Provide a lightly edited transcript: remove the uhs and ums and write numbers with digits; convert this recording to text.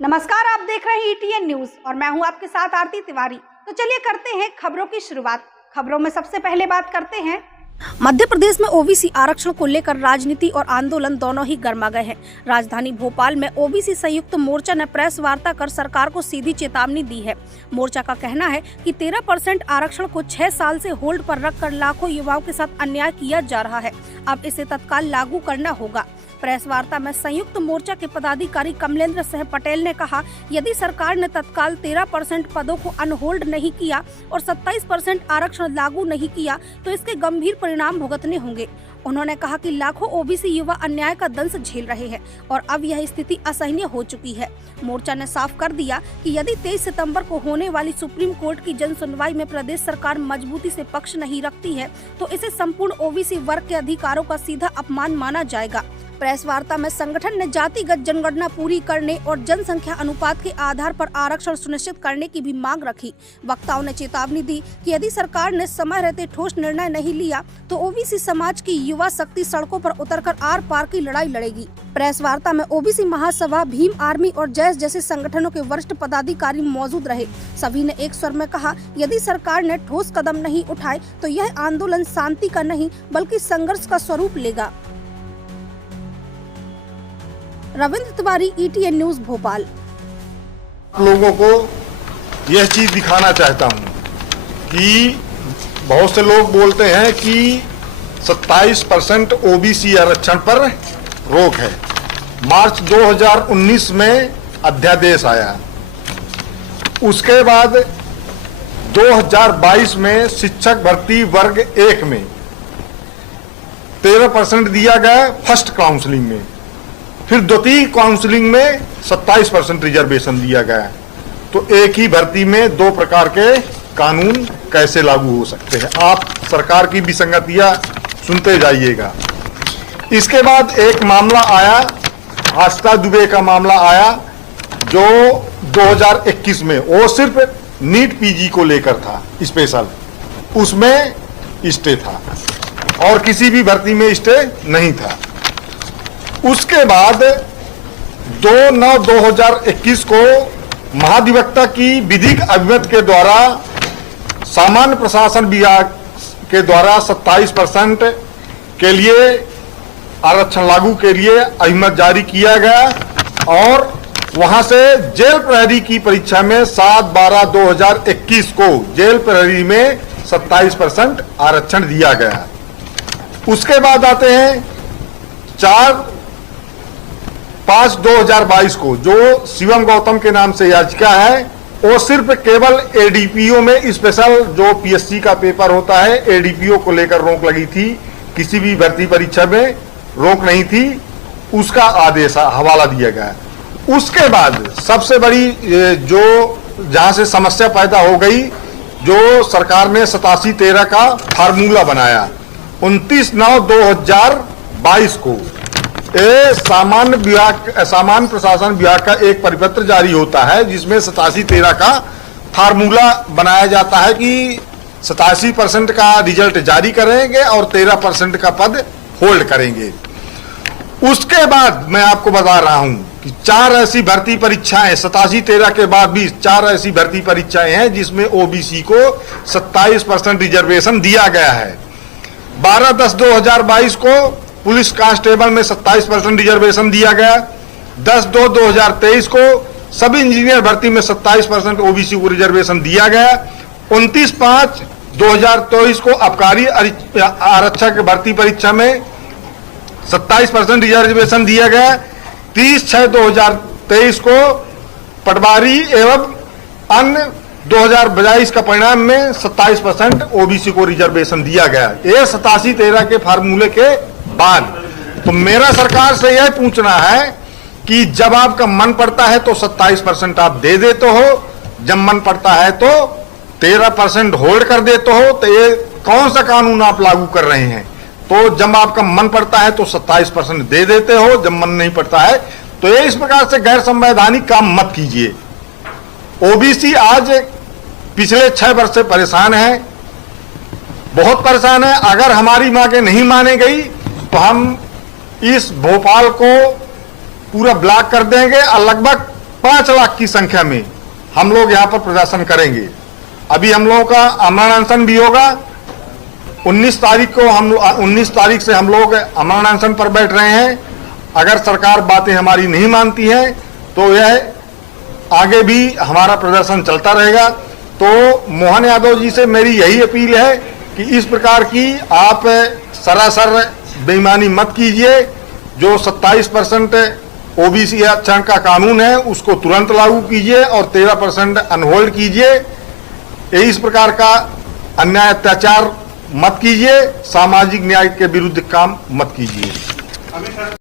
नमस्कार, आप देख रहे हैं ETN न्यूज और मैं हूं आपके साथ आरती तिवारी। तो चलिए करते हैं खबरों की शुरुआत। खबरों में सबसे पहले बात करते हैं मध्य प्रदेश में ओबीसी आरक्षण को लेकर राजनीति और आंदोलन दोनों ही गर्मा गए हैं। राजधानी भोपाल में ओबीसी संयुक्त मोर्चा ने प्रेस वार्ता कर सरकार को सीधी चेतावनी दी है। मोर्चा का कहना है कि 13% आरक्षण को 6 साल से होल्ड पर रखकर लाखों युवाओं के साथ अन्याय किया जा रहा है। अब इसे तत्काल लागू करना होगा। प्रेस वार्ता में संयुक्त मोर्चा के पदाधिकारी कमलेंद्र सिंह पटेल ने कहा, यदि सरकार ने तत्काल 13% पदों को अनहोल्ड नहीं किया और 27% आरक्षण लागू नहीं किया तो इसके गंभीर परिणाम भुगतने होंगे। उन्होंने कहा कि लाखों ओबीसी युवा अन्याय का दंश झेल रहे हैं और अब यह स्थिति असहनीय हो चुकी है। मोर्चा ने साफ कर दिया कि यदि 23 सितंबर को होने वाली सुप्रीम कोर्ट की जन सुनवाई में प्रदेश सरकार मजबूती से पक्ष नहीं रखती है तो इसे संपूर्ण ओबीसी वर्ग के अधिकारों का सीधा अपमान माना जाएगा। प्रेस वार्ता में संगठन ने जातिगत जनगणना पूरी करने और जनसंख्या अनुपात के आधार पर आरक्षण सुनिश्चित करने की भी मांग रखी। वक्ताओं ने चेतावनी दी कि यदि सरकार ने समय रहते ठोस निर्णय नहीं लिया तो ओबीसी समाज की युवा शक्ति सड़कों पर उतरकर आर पार की लड़ाई लड़ेगी। प्रेस वार्ता में ओबीसी महासभा, भीम आर्मी और जैस जैसे संगठनों के वरिष्ठ पदाधिकारी मौजूद रहे। सभी ने एक स्वर में कहा, यदि सरकार ने ठोस कदम नहीं उठाए तो यह आंदोलन शांति का नहीं बल्कि संघर्ष का स्वरूप लेगा। Ravindra Tiwari, ETN news Bhopal. लोगों को यह चीज दिखाना चाहता हूं कि बहुत से लोग बोलते हैं कि 27% ओबीसी आरक्षण पर रोक है। मार्च 2019 में अध्यादेश आया, उसके बाद 2022 में शिक्षक भर्ती वर्ग 1 में 13% दिया गया फर्स्ट काउंसलिंग में, फिर द्वितीय काउंसलिंग में 27% रिजर्वेशन दिया गया। तो एक ही भर्ती में 2 प्रकार के कानून कैसे लागू हो सकते हैं? आप सरकार की विसंगतियां सुनते जाइएगा। इसके बाद एक मामला आया, आस्था दुबे का मामला आया, जो 2021 में, वो सिर्फ नीट पीजी को लेकर था स्पेशल, उसमें स्टे था और किसी भी भर्ती में स्टे नहीं था। उसके बाद 2/9/2021 को महाधिवक्ता की विधिक अभिमत के द्वारा सामान्य प्रशासन विभाग के द्वारा 27% के लिए आरक्षण लागू के लिए अभिमत जारी किया गया और वहां से जेल प्रहरी की परीक्षा में 7/12/2021 को जेल प्रहरी में 27% आरक्षण दिया गया। उसके बाद आते हैं 4/5/2022 को, जो शिवम गौतम के नाम से याचिका है, वो सिर्फ केवल एडीपीओ में स्पेशल जो पीएससी का पेपर होता है, एडीपीओ को लेकर रोक लगी थी, किसी भी भर्ती परीक्षा में रोक नहीं थी, उसका आदेश हवाला दिया गया। उसके बाद सबसे बड़ी जो जहां से समस्या पैदा हो गई, जो सरकार ने 87-13 का फार्मूला बनाया, 29/9/2022 को सामान्य प्रशासन विभाग का एक परिपत्र जारी होता है जिसमें 87-13 का फार्मूला बनाया जाता है कि 87% का रिजल्ट जारी करेंगे और 13% का पद होल्ड करेंगे। उसके बाद मैं आपको बता रहा हूं कि 4 ऐसी भर्ती परीक्षाएं, 87-13 के बाद भी 4 ऐसी भर्ती परीक्षाएं हैं जिसमें ओबीसी को 27% रिजर्वेशन दिया गया है। 12/10/2022 को पुलिस कांस्टेबल में 27% रिजर्वेशन दिया गया। 10/2/2023 को सभी इंजीनियर भर्ती में 27% ओबीसी को रिजर्वेशन दिया गया। 29/5/2023 को आबकारी आरक्षक भर्ती परीक्षा में 27% रिजर्वेशन दिया गया। 30/6/2023 को पटवारी एवं अन्य 2022 का परिणाम में 27% ओबीसी को रिजर्वेशन दिया गया। ये 87-13 के फार्मूले के बाद। तो मेरा सरकार से यह पूछना है कि जब आपका मन पड़ता है तो 27% आप दे देते हो, जब मन पड़ता है तो 13% होल्ड कर देते हो, तो ये कौन सा कानून आप लागू कर रहे हैं? तो जब आपका मन पड़ता है तो 27% दे देते हो, जब मन नहीं पड़ता है तो ये इस प्रकार से गैर संवैधानिक काम मत कीजिए। ओबीसी आज पिछले 6 वर्ष से परेशान है, बहुत परेशान है। अगर हमारी मांगे नहीं माने गई तो हम इस भोपाल को पूरा ब्लॉक कर देंगे और लगभग 5 लाख की संख्या में हम लोग यहाँ पर प्रदर्शन करेंगे। अभी हम लोगों का अमरण अनशन भी होगा। 19 तारीख से हम लोग अमरण अनशन पर बैठ रहे हैं। अगर सरकार बातें हमारी नहीं मानती है तो यह आगे भी हमारा प्रदर्शन चलता रहेगा। तो मोहन यादव जी से मेरी यही अपील है कि इस प्रकार की आप सरासर बेईमानी मत कीजिए। जो 27% ओबीसी आरक्षण का कानून है उसको तुरंत लागू कीजिए और 13% अनहोल्ड कीजिए। इस प्रकार का अन्याय अत्याचार मत कीजिए, सामाजिक न्याय के विरुद्ध काम मत कीजिए।